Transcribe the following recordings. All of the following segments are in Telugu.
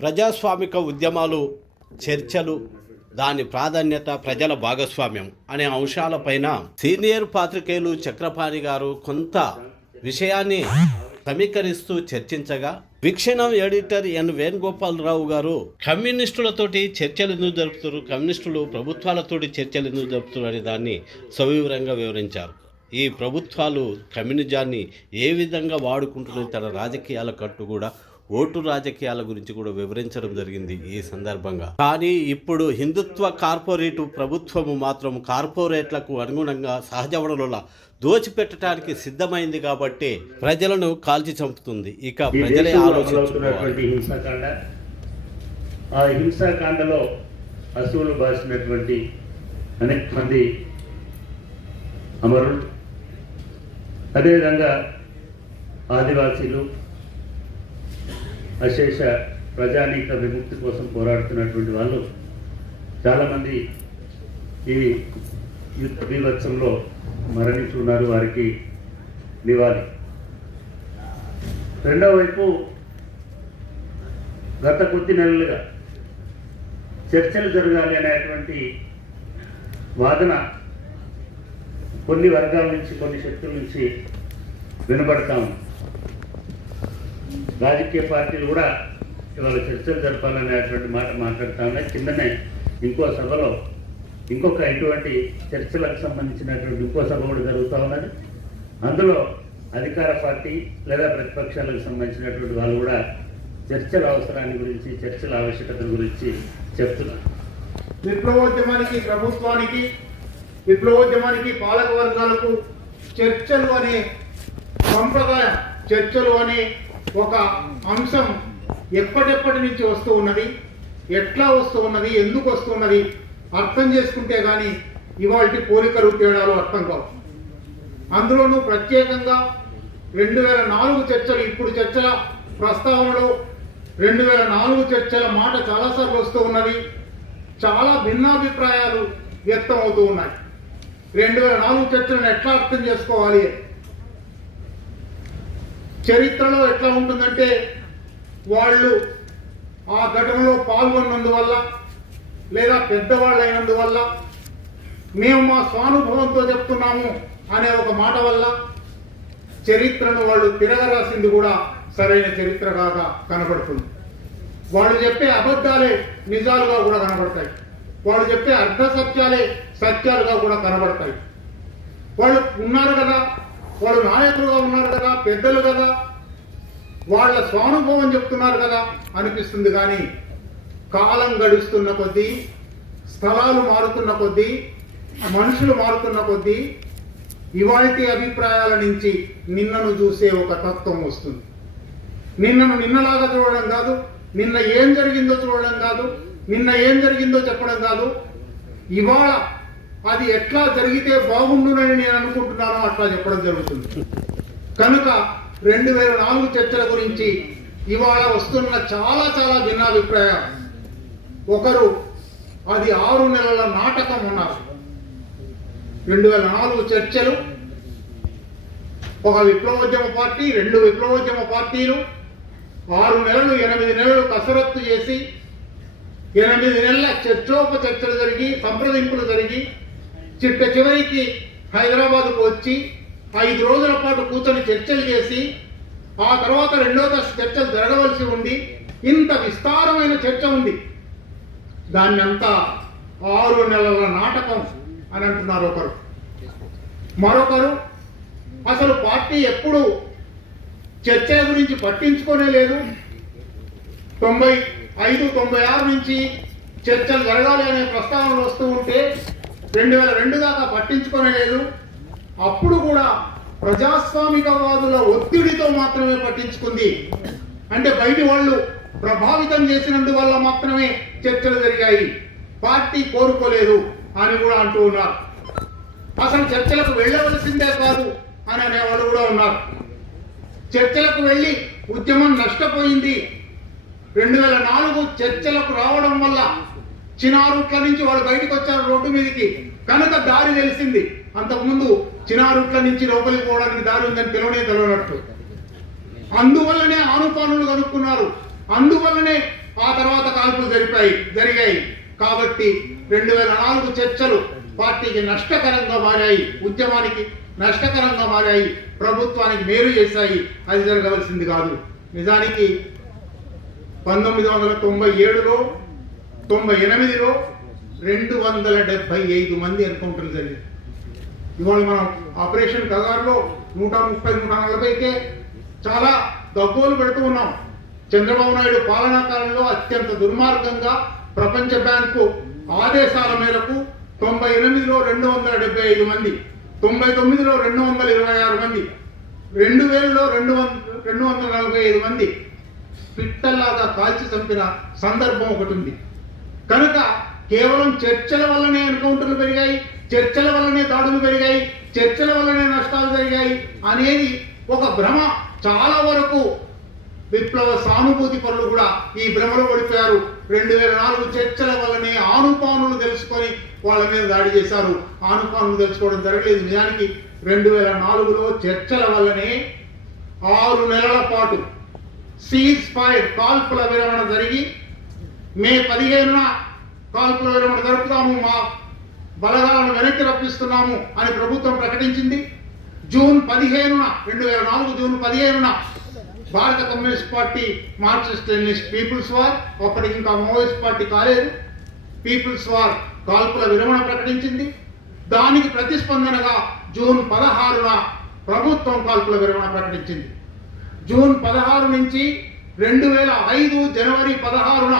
ప్రజాస్వామిక ఉద్యమాలు చర్చలు దాని ప్రాధాన్యత ప్రజల భాగస్వామ్యం అనే అంశాలపైన సీనియర్ పాత్రికేయులు చక్రపాణి గారు కొంత విషయాన్ని సమీకరిస్తూ చర్చించగా వీక్షణం ఎడిటర్ ఎన్ వేణుగోపాలరావు గారు కమ్యూనిస్టులతోటి చర్చలు ఎందుకు జరుపుతారు కమ్యూనిస్టులు ప్రభుత్వాలతోటి చర్చలు ఎందుకు జరుపుతారు అనే దాన్ని సవివరంగా వివరించారు. ఈ ప్రభుత్వాలు కమ్యూనిజాన్ని ఏ విధంగా వాడుకుంటున్నాయి తన రాజకీయాల కట్టు కూడా ఓటు రాజకీయాల గురించి కూడా వివరించడం జరిగింది ఈ సందర్భంగా. కానీ ఇప్పుడు హిందుత్వ కార్పొరేటు ప్రభుత్వము మాత్రం కార్పొరేట్లకు అనుగుణంగా సహజ వనరుల దోచిపెట్టడానికి సిద్ధమైంది కాబట్టి ప్రజలను కాల్చి చంపుతుంది. ఇక ప్రజలే అమలవుతున్నటువంటి హింసాకాండ ఆ హింసాకాండలో అసువులు బాసినటువంటి అనేక మంది అమరులు అదేవిధంగా ఆదివాసీలు అశేష ప్రజానీక విముక్తి కోసం పోరాడుతున్నటువంటి వాళ్ళు చాలామంది ఈ యుద్ధ బీభత్సంలో మరణించున్నారు వారికి నివాళి. రెండవ వైపు గత కొద్ది నెలలుగా చర్చలు జరగాలి అనేటువంటి వాదన కొన్ని వర్గాల నుంచి కొన్ని శక్తుల నుంచి వినబడతా ఉంది. రాజకీయ పార్టీలు కూడా ఇవాళ చర్చలు జరపాలనేటువంటి మాట మాట్లాడుతా ఉన్నాయి. కిందనే ఇంకో సభలో ఇంకొక ఇటువంటి చర్చలకు సంబంధించినటువంటి ఇంకో సభ కూడా జరుగుతూ ఉన్నది. అందులో అధికార పార్టీ లేదా ప్రతిపక్షాలకు సంబంధించినటువంటి వాళ్ళు కూడా చర్చల అవసరాన్ని గురించి చర్చల ఆవశ్యకత గురించి చెప్తున్నారు. విప్లవోద్యమానికి ప్రభుత్వానికి విప్లవోద్యమానికి పాలక వర్గాలకు చర్చలు అనే సంప్రదాయం చర్చలు అనే ఒక అంశం ఎప్పటిప్పటి నుంచి వస్తూ ఉన్నది? ఎట్లా వస్తూ ఉన్నది? ఎందుకు వస్తున్నది అర్థం చేసుకుంటే కానీ ఇవాళ పోలికలు తేడాలు అర్థం కావు. అందులోనూ ప్రత్యేకంగా రెండు వేల నాలుగు చర్చలు ఇప్పుడు చర్చల ప్రస్తావనలో రెండు వేల నాలుగు చర్చల మాట చాలాసార్లు వస్తూ ఉన్నది. చాలా భిన్నాభిప్రాయాలు వ్యక్తం అవుతూ ఉన్నాయి. రెండు వేల నాలుగు చర్చలను ఎట్లా అర్థం చేసుకోవాలి? చరిత్రలో ఎట్లా ఉంటుందంటే వాళ్ళు ఆ ఘటనలో పాల్గొన్నందువల్ల లేదా పెద్దవాళ్ళు అయినందువల్ల మేము మా స్వానుభవంతో చెప్తున్నాము అనే ఒక మాట వల్ల చరిత్రను వాళ్ళు తిరగరాసింది కూడా సరైన చరిత్ర చరిత్రగా కనబడుతుంది వాళ్ళు చెప్పే అబద్ధాలే నిజాలుగా కూడా కనబడతాయి వాళ్ళు చెప్పే అర్ధ సత్యాలే సత్యాలుగా కూడా కనబడతాయి వాళ్ళు ఉన్నారు కదా వాళ్ళు నాయకులుగా ఉన్నారు కదా పెద్దలు కదా వాళ్ళ స్వానుభవం చెప్తున్నారు కదా అనిపిస్తుంది కానీ కాలం గడుస్తున్న కొద్దీ స్థలాలు మారుతున్న కొద్దీ మనుషులు మారుతున్న కొద్దీ ఇవాల్టి అభిప్రాయాల నుంచి నిన్నను చూసే ఒక తత్వం వస్తుంది. నిన్నను నిన్నలాగా చూడడం కాదు నిన్న ఏం జరిగిందో చూడడం కాదు నిన్న ఏం జరిగిందో చెప్పడం కాదు ఇవాళ అది ఎట్లా జరిగితే బాగుండునని నేను అనుకుంటున్నానో అట్లా చెప్పడం జరుగుతుంది. కనుక రెండు వేల నాలుగు చర్చల గురించి ఇవాళ వస్తున్న చాలా చాలా భిన్నాభిప్రాయాలు ఒకరు అది ఆరు నెలల నాటకం ఉన్నారు రెండు వేల నాలుగు చర్చలు ఒక విప్లవోద్యమ పార్టీ రెండు విప్లవోద్యమ పార్టీలు ఆరు నెలలు ఎనిమిది నెలలు కసరత్తు చేసి ఎనిమిది నెలల చర్చోప చర్చలు జరిగి సంప్రదింపులు జరిగి చిట్ట చివరికి హైదరాబాద్కు వచ్చి ఐదు రోజుల పాటు కూర్చొని చర్చలు చేసి ఆ తర్వాత రెండో దశ చర్చలు జరగవలసి ఉండి ఇంత విస్తారమైన చర్చ ఉంది. దాన్ని అంతా ఆరు నెలల నాటకం అని అంటున్నారు ఒకరు. మరొకరు అసలు పార్టీ ఎప్పుడు చర్చ గురించి పట్టించుకోనే లేదు. తొంభై ఐదు తొంభై ఆరు నుంచి చర్చలు జరగాలి అనే ప్రస్తావనలు వస్తూ ఉంటే రెండు వేల రెండు దాకా పట్టించుకోనే లేదు. అప్పుడు కూడా ప్రజాస్వామికవాదుల ఒత్తిడితో మాత్రమే పట్టించుకుంది. అంటే బయటి వాళ్ళు ప్రభావితం చేసినందువల్ల మాత్రమే చర్చలు జరిగాయి. పార్టీ కోరుకోలేదు అని కూడా అంటూ ఉన్నారు. అసలు చర్చలకు వెళ్ళవలసిందే కాదు అని అనేవాళ్ళు కూడా ఉన్నారు. చర్చలకు వెళ్ళి ఉద్యమం నష్టపోయింది. రెండు వేల నాలుగు చర్చలకు రావడం వల్ల చినారుట్ల నుంచి వాళ్ళు బయటకు వచ్చారు రోడ్డు మీదకి. కనుక దారి తెలిసింది. అంతకుముందు చినారుట్ల నుంచి లోపలికి పోవడానికి దారి ఉందని పిలవనే తెలవనట్టు అందువల్లనే ఆనుపానులు కనుక్కున్నారు. అందువల్లనే ఆ తర్వాత కాల్పులు జరిపాయి జరిగాయి. కాబట్టి రెండు వేల నాలుగు చర్చలు పార్టీకి నష్టకరంగా మారాయి ఉద్యమానికి నష్టకరంగా మారాయి ప్రభుత్వానికి మేలు చేశాయి. అది జరగవలసింది కాదు. నిజానికి పంతొమ్మిది వందల తొంభై ఏడులో తొంభై ఎనిమిదిలో రెండు వందల డెబ్బై ఐదు మంది ఎన్కౌంటర్లు జరిగాయి ఇవాళ మనం ఆపరేషన్ కగారులో నూట ముప్పై నూట నలభైకే చాలా తక్కువలు పెడుతూ ఉన్నాం. చంద్రబాబు నాయుడు పాలనా కాలంలో అత్యంత దుర్మార్గంగా ప్రపంచ బ్యాంకు ఆదేశాల మేరకు తొంభై ఎనిమిదిలో రెండు వందల డెబ్బై ఐదు మంది తొంభై తొమ్మిదిలో రెండు వందల ఇరవై ఆరు మంది రెండు వేలలో రెండు వంద రెండు వందల నలభై ఐదు మంది పిట్టల్లాగా కాల్చి చంపిన సందర్భం ఒకటి ఉంది. కనుక కేవలం చర్చల వల్లనే ఎన్కౌంటర్లు పెరిగాయి చర్చల వల్లనే దాడులు పెరిగాయి చర్చల వల్లనే నష్టాలు జరిగాయి అనేది ఒక భ్రమ. చాలా వరకు విప్లవ సానుభూతి పనులు కూడా ఈ భ్రమలో పడిపోయారు. రెండు వేల నాలుగు చర్చల వల్లనే ఆనుపానులు తెలుసుకొని వాళ్ళ మీద దాడి చేశారు. ఆనుపానులు తెలుసుకోవడం జరగలేదు నిజానికి. రెండు వేల నాలుగులో చర్చల వల్లనే ఆరు నెలల పాటు సీజ్ ఫైర్ కాల్పుల విరమణ జరిగి మే పదిహేనున కాల్పుల విరమణ జరుపుతాము మా బలగాలను వెనక్కి రప్పిస్తున్నాము అని ప్రభుత్వం ప్రకటించింది. జూన్ పదిహేనున రెండు వేల నాలుగు జూన్ పదిహేనున భారత communist party Marxist Leninist people's war అప్పటికి ఇంకా మావోయిస్ట్ పార్టీ కాలేదు. పీపుల్స్ వార్ కాల్పుల విరమణ ప్రకటించింది. దానికి ప్రతిస్పందనగా జూన్ పదహారున ప్రభుత్వం కాల్పుల విరమణ ప్రకటించింది. జూన్ పదహారు నుంచి రెండు వేల ఐదు జనవరి పదహారున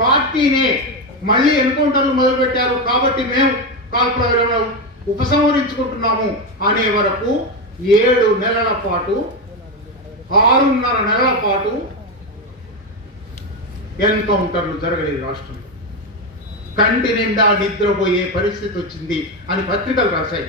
పార్టీనే మళ్ళీ ఎన్కౌంటర్లు మొదలుపెట్టారు కాబట్టి మేము కాల్పుల ఉపసంహరించుకుంటున్నాము అనే వరకు ఏడు నెలల పాటు ఆరున్నర నెలల పాటు ఎన్కౌంటర్లు జరగలేదు రాష్ట్రంలో. కంటి నిండా నిద్రపోయే పరిస్థితి వచ్చింది అని పత్రికలు రాశాయి.